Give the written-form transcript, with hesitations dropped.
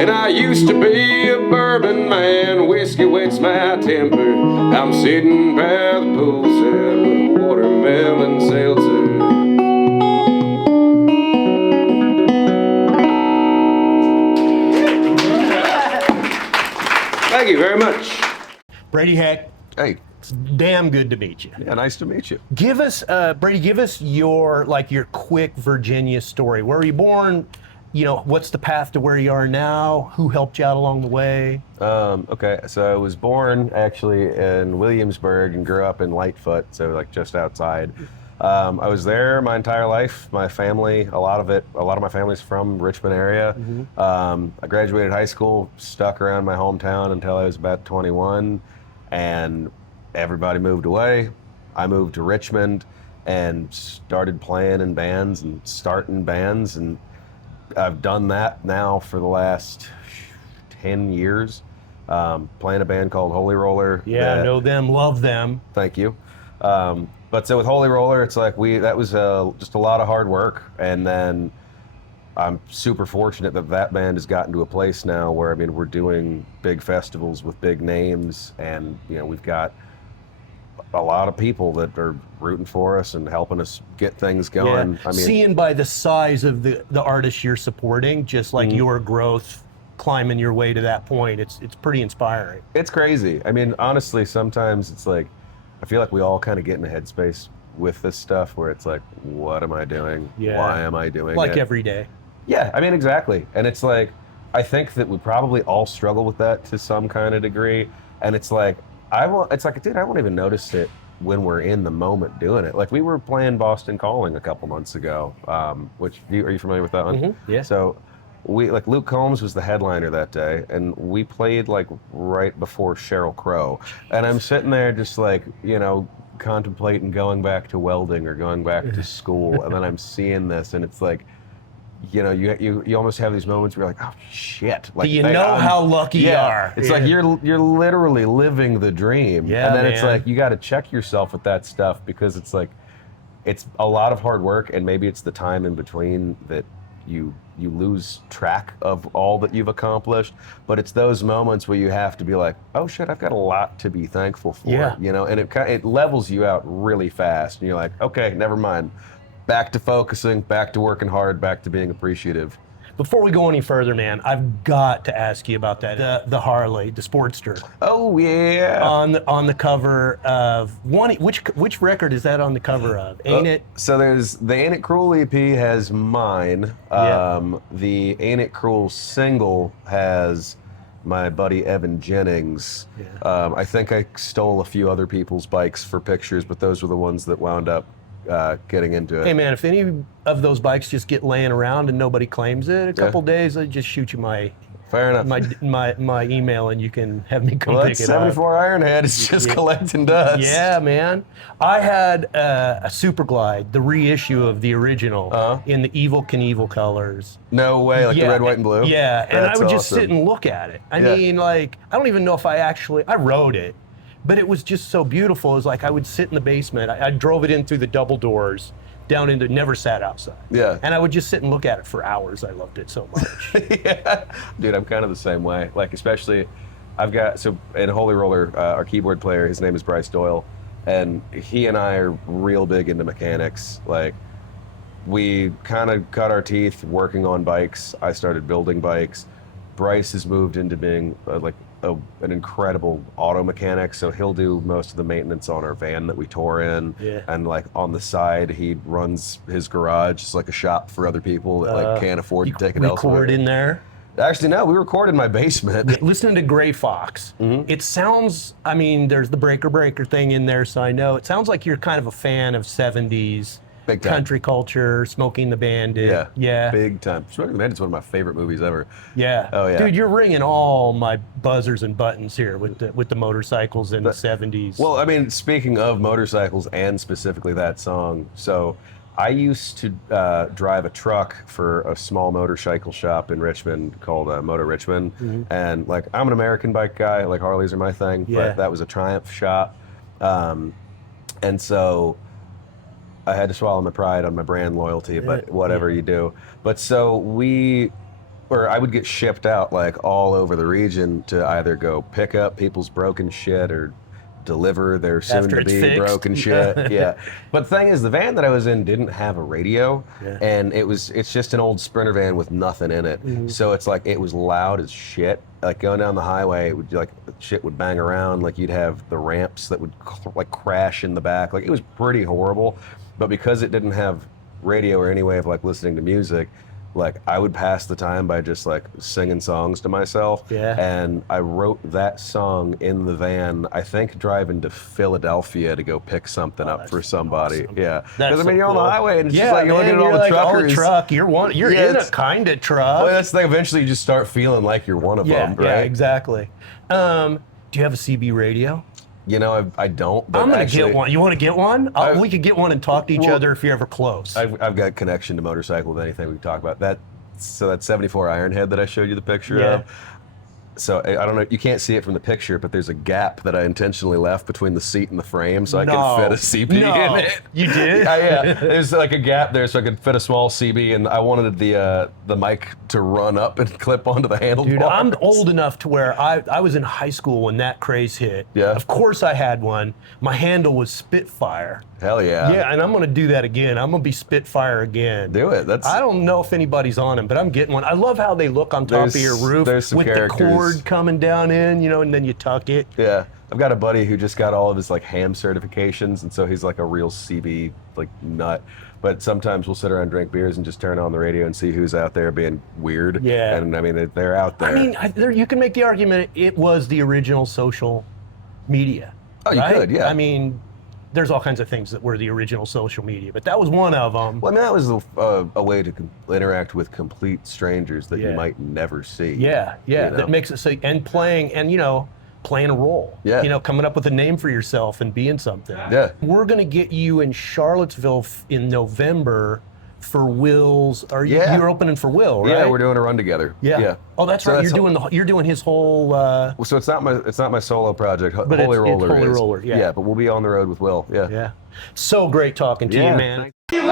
And I used to be a bourbon man, whiskey wets my temper. I'm sitting by the poolside with a watermelon seltzer. Thank you very much. Brady Heck, Hey, it's damn good to meet you. yeah, nice to meet you. Give us, Brady, give us your quick Virginia story. Where were you born? You know, what's the path to where you are now? Who helped you out along the way? Okay, so I was born actually in Williamsburg and grew up in Lightfoot, so like just outside. I was there my entire life. My family, a lot of my family's from Richmond area. I graduated high school, stuck around my hometown until I was about 21, and everybody moved away. I moved to Richmond and started playing in bands and starting bands, and I've done that now for the last 10 years. Playing a band called Holy Roller. Yeah, I know them, love them. Thank you. But so with Holy Roller, it's like that was just a lot of hard work, and then I'm super fortunate that band has gotten to a place now where, I mean, we're doing big festivals with big names, and you know, we've got a lot of people that are rooting for us and helping us get things going. Yeah. I mean, Seeing by the size of the artists you're supporting, just like your growth, climbing your way to that point, it's pretty inspiring. it's crazy. I mean, honestly, sometimes it's like, I feel like we all kind of get in a headspace with this stuff where it's like, what am I doing? Yeah. Why am I doing Like it? every day. Yeah, I mean, exactly. And it's like, I think that we probably all struggle with that to some kind of degree. And it's like, dude, I won't even notice it when we're in the moment doing it. Like, we were playing Boston Calling a couple months ago, which, are you familiar with that one? Yeah. So, Luke Combs was the headliner that day, and we played like right before Sheryl Crow. And I'm sitting there just like, you know, contemplating going back to welding or going back to school. And then I'm seeing this, and it's like, you know, you almost have these moments where you're like, oh shit! Like, Do you know how lucky you yeah, are? it's like you're literally living the dream. Yeah, and then it's man. like you got to check yourself with that stuff, because it's like, it's a lot of hard work, and maybe it's the time in between that you lose track of all that you've accomplished. But it's those moments where you have to be like, oh shit, I've got a lot to be thankful for. Yeah. You know, and it levels you out really fast, and you're like, okay, never mind. Back to focusing, back to working hard, back to being appreciative. Before we go any further, man, I've got to ask you about that the Harley, the Sportster, Oh yeah. on the cover of one. Which record is that on the cover of? Ain't It? So there's the Ain't It Cruel EP has mine. Yeah. The Ain't It Cruel single has my buddy Evan Jennings. Yeah. I think I stole a few other people's bikes for pictures, but those were the ones that wound up getting into it. Hey man, if any of those bikes just get laying around and nobody claims it, a couple days, I just shoot you my Fair enough. my email, and you can have me come Well, pick that's it up. 74 Ironhead. It's just collecting dust. Yeah, man. I had a Super Glide, the reissue of the original, in the Evil Knievel colors. No way, like the red, white, and blue? Yeah, and That's I would just sit awesome. and look at it. I Yeah. mean, like, I don't even know if I rode it, but it was just so beautiful. It was like I would sit in the basement. I drove it in through the double doors, down into, never sat outside. Yeah. And I would just sit and look at it for hours. I loved it so much. Yeah. Dude, I'm kind of the same way. Like, especially, so in Holy Roller, our keyboard player, his name is Bryce Doyle, and he and I are real big into mechanics. Like, we kind of cut our teeth working on bikes. I started building bikes. Bryce has moved into being an incredible auto mechanic, so he'll do most of the maintenance on our van that we tore in. Yeah. And like on the side, he runs his garage. It's like a shop for other people that like can't afford to take it elsewhere. Record in there. Actually, no, we record in my basement. Listening to Gray Fox, it sounds, I mean, there's the breaker thing in there, so I know. It sounds like you're kind of a fan of 70s Big time. country culture, Smoking the Bandit. Yeah. Big time. Smoking the Bandit's one of my favorite movies ever. Yeah. Oh, yeah. Dude, you're ringing all my buzzers and buttons here with the motorcycles in the 70s. Well, I mean, speaking of motorcycles and specifically that song, so I used to drive a truck for a small motorcycle shop in Richmond called Motor Richmond. And like, I'm an American bike guy, like Harleys are my thing, Yeah. but that was a Triumph shop. And so I had to swallow my pride on my brand loyalty, but whatever you do. But so we or I would get shipped out like all over the region to either go pick up people's broken shit or deliver their soon-to-be broken shit. Yeah. But the thing is, the van that I was in didn't have a radio, and it's just an old Sprinter van with nothing in it. So it's like it was loud as shit. Like going down the highway, it would like shit would bang around. Like you'd have the ramps that would like crash in the back. Like it was pretty horrible. But because it didn't have radio or any way of like listening to music, like I would pass the time by just like singing songs to myself. Yeah. And I wrote that song in the van, I think driving to Philadelphia to go pick something up for somebody. Awesome. Yeah. That's Because I mean, so you're on cool. the highway and it's Yeah, just like you're looking at all the like, truckers. Oh, truck. You're in a kind of truck. Well, that's the thing. Eventually you just start feeling like you're one of them, right? Yeah, exactly. Do you have a CB radio? You know, I don't. But I'm gonna actually, get one. You want to get one? We could get one and talk to each other if you're ever close. I've got connection to motorcycle with anything we can talk about. So that 74 Ironhead that I showed you the picture of. So I don't know, you can't see it from the picture, but there's a gap that I intentionally left between the seat and the frame so I could fit a CB in it. You did? Yeah. There's like a gap there so I could fit a small CB, and I wanted the mic to run up and clip onto the handlebar. Dude, I'm old enough to where I was in high school when that craze hit. Yeah. Of course I had one. My handle was Spitfire. Hell yeah. Yeah, and I'm gonna do that again. I'm gonna be Spitfire again. Do it. I don't know if anybody's on them, but I'm getting one. I love how they look on top of your roof with the cord coming down in, and then you tuck it. Yeah. I've got a buddy who just got all of his like ham certifications, and so he's like a real CB like nut. But sometimes we'll sit around and drink beers and just turn on the radio and see who's out there being weird. Yeah. And I mean, they're out there. I mean, you can make the argument it was the original social media. Oh, you could, yeah. I mean, there's all kinds of things that were the original social media, but that was one of them. Well, I mean, that was a way to interact with complete strangers that you might never see. Yeah. That makes it so, and playing a role. Yeah. Coming up with a name for yourself and being something. Yeah. We're gonna get you in Charlottesville in November for Will's. You're opening for Will, right? Yeah, we're doing a run together. Yeah. Oh, that's right. You're doing his whole. So it's not my solo project. But Holy it's Roller Holy is. Roller. Yeah. Yeah, but we'll be on the road with Will. Yeah. Yeah. So great talking to you, man. You